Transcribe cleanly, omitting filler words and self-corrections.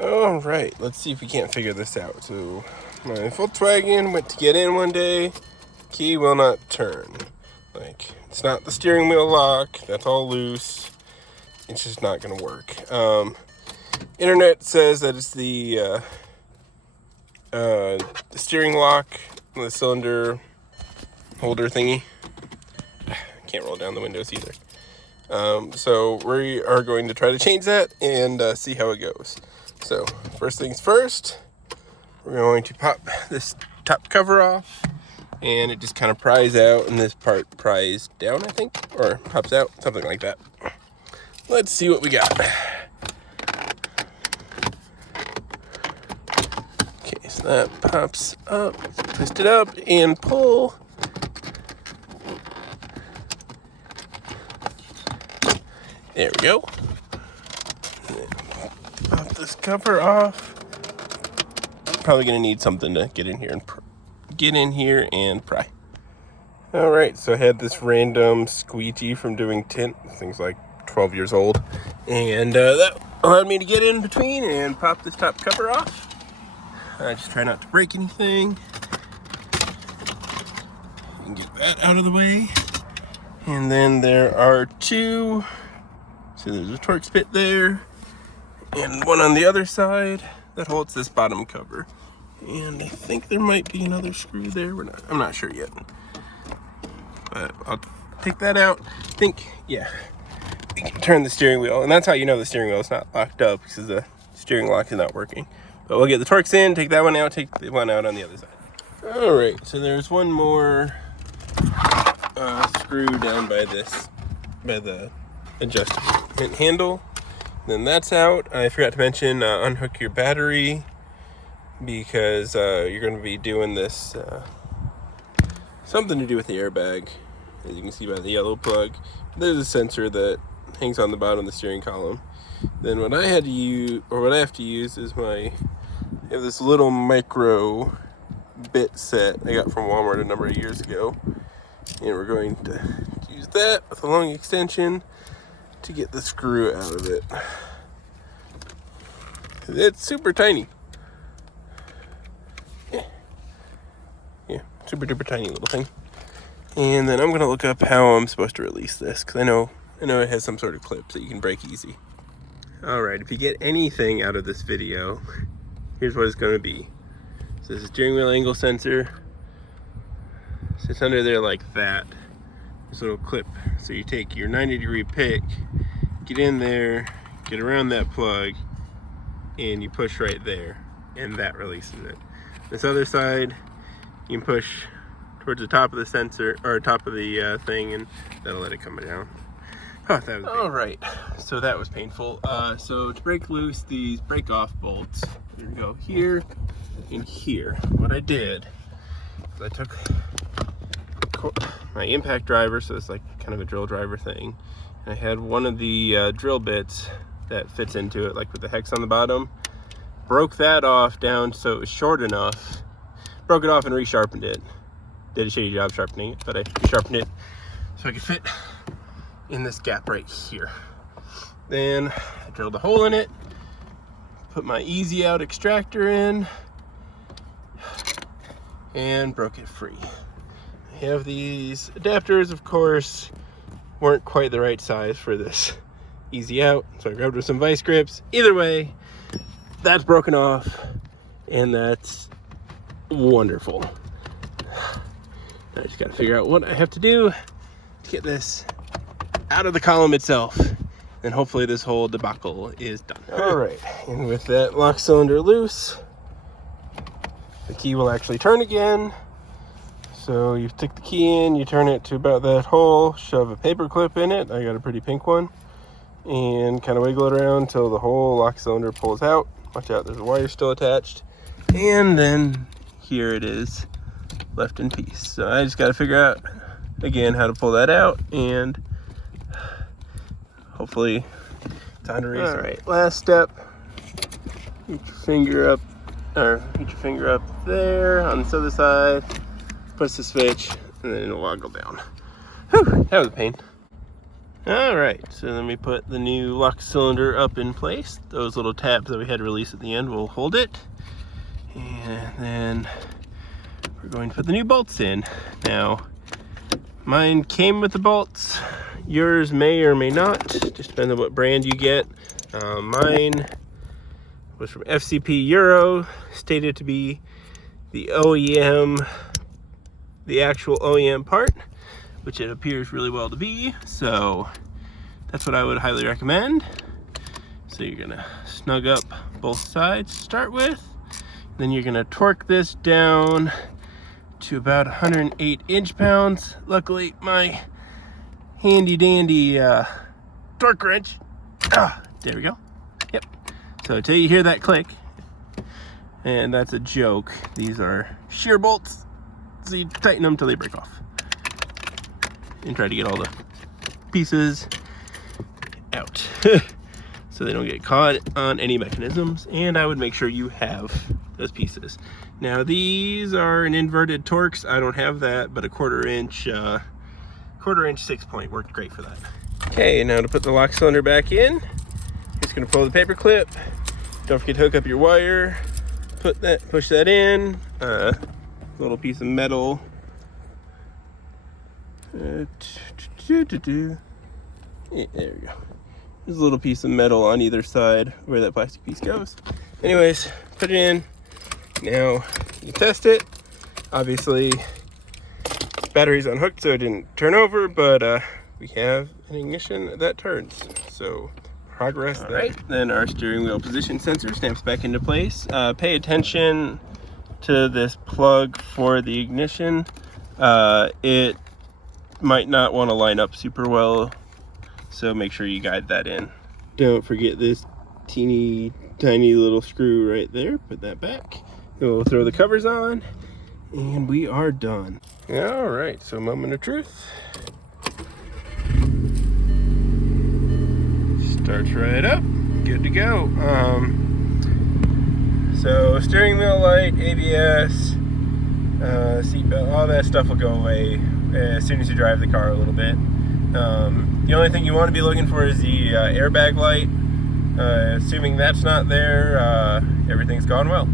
All right, let's see if we can't figure this out. So my Volkswagen went to get in one day, key will not turn. Like, it's not the steering wheel lock, that's all loose. It's just not gonna work. Internet says that it's the steering lock, the cylinder holder thingy. Can't roll down the windows either. So we are going to try to change that and see how it goes. So first things first, we're going to pop this top cover off, and it just kind of pries out, and this part pries down, I think, or pops out, something like that. Let's see what we got. Okay, so that pops up, twist it up, and pull. There we go. Pop this cover off. Probably gonna need something to get in here and pry. All right, so I had this random squeegee from doing tint. This thing's like 12 years old, and that allowed me to get in between and pop this top cover off. I just try not to break anything. And get that out of the way. And then there are two. So there's a Torx bit there, and one on the other side that holds this bottom cover. And I think there might be another screw there. I'm not sure yet. But I'll take that out. I think, yeah, we can turn the steering wheel. And that's how you know the steering wheel is not locked up, because the steering lock is not working. But we'll get the Torx in, take that one out, take the one out on the other side. All right, so there's one more screw down by the adjustment handle. Then that's out. I forgot to mention unhook your battery, because you're going to be doing this something to do with the airbag, as you can see by the yellow plug. There's a sensor that hangs on the bottom of the steering column. Then what I have to use is I have this little micro bit set I got from Walmart a number of years ago, and we're going to use that with a long extension to get the screw out of it. It's super tiny. Yeah, super duper tiny little thing. And then I'm gonna look up how I'm supposed to release this, because I know it has some sort of clip that you can break easy. All right, if you get anything out of this video, here's what it's gonna be. So this is a steering wheel angle sensor. Sits under there like that. This little clip. So you take your 90-degree pick, get in there, get around that plug, and you push right there, and that releases it. This other side, you can push towards the top of the sensor, or top of the thing, and that'll let it come down. Oh, that was all right. So that was painful. So to break loose these break-off bolts, here we go, here and here. What I did is I took my impact driver, so it's like kind of a drill driver thing. I had one of the drill bits that fits into it, like with the hex on the bottom. Broke that off down so it was short enough. Broke it off and resharpened it. Did a shitty job sharpening it, but I sharpened it so I could fit in this gap right here. Then I drilled a hole in it, put my easy out extractor in, and broke it free. I have these adapters, of course, weren't quite the right size for this easy out, so I grabbed with some vice grips. Either way, that's broken off, and that's wonderful. I just gotta figure out what I have to do to get this out of the column itself, and hopefully this whole debacle is done. All right, and with that lock cylinder loose, the key will actually turn again. So you stick the key in, you turn it to about that hole, shove a paper clip in it. I got a pretty pink one, and kind of wiggle it around until the whole lock cylinder pulls out. Watch out, there's a wire still attached. And then here it is, left in peace. So I just got to figure out again how to pull that out, and hopefully it's on to race. All right, last step. Get your finger up, there on this other side. Press the switch, and then it'll woggle down. Whew, that was a pain. All right, so then we put the new lock cylinder up in place. Those little tabs that we had to release at the end will hold it. And then we're going to put the new bolts in. Now, mine came with the bolts. Yours may or may not, just depends on what brand you get. Mine was from FCP Euro, stated to be the OEM, the actual OEM part, which it appears really well to be. So that's what I would highly recommend. So you're gonna snug up both sides to start with. Then you're gonna torque this down to about 108 inch-pounds. Luckily, my handy dandy torque wrench. There we go. Yep. So until you hear that click, and that's a joke, these are shear bolts. So you tighten them till they break off. And try to get all the pieces out so they don't get caught on any mechanisms. And I would make sure you have those pieces. Now these are an inverted Torx. I don't have that, but a quarter inch 6-point worked great for that. Okay, now to put the lock cylinder back in, just gonna pull the paper clip. Don't forget to hook up your wire. Push that in. Little piece of metal. Yeah, there we go. There's a little piece of metal on either side where that plastic piece goes. Anyways, put it in. Now you test it. Obviously, battery's unhooked so it didn't turn over, but we have an ignition that turns. So progress there. Right, then our steering wheel position sensor snaps back into place. Pay attention to this plug for the ignition. It might not want to line up super well, so make sure you guide that in. Don't forget this teeny tiny little screw right there. Put that back. We'll throw the covers on and we are done. All right, so moment of truth. Starts right up, good to go. So steering wheel light, ABS, seatbelt, all that stuff will go away as soon as you drive the car a little bit. The only thing you want to be looking for is the airbag light. Assuming that's not there, everything's gone well.